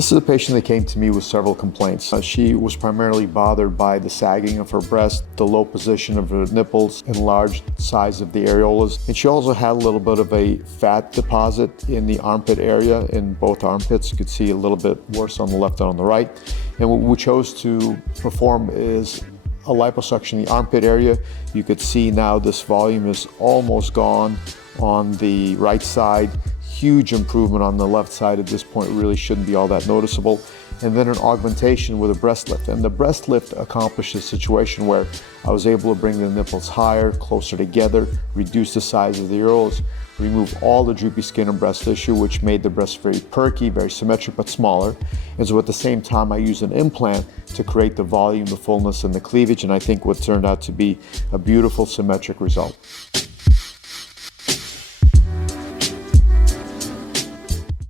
This is a patient that came to me with several complaints. She was primarily bothered by the sagging of her breast, the low position of her nipples, enlarged size of the areolas, and she also had a little bit of a fat deposit in the armpit area in both armpits. You could see a little bit worse on the left than on the right. And what we chose to perform is a liposuction in the armpit area. You could see now this volume is almost gone on the right side. Huge improvement on the left side at this point, really shouldn't be all that noticeable. And then an augmentation with a breast lift. And the breast lift accomplished a situation where I was able to bring the nipples higher, closer together, reduce the size of the areolas, remove all the droopy skin and breast tissue, which made the breast very perky, very symmetric, but smaller. And so at the same time, I used an implant to create the volume, the fullness, and the cleavage, and I think what turned out to be a beautiful symmetric result.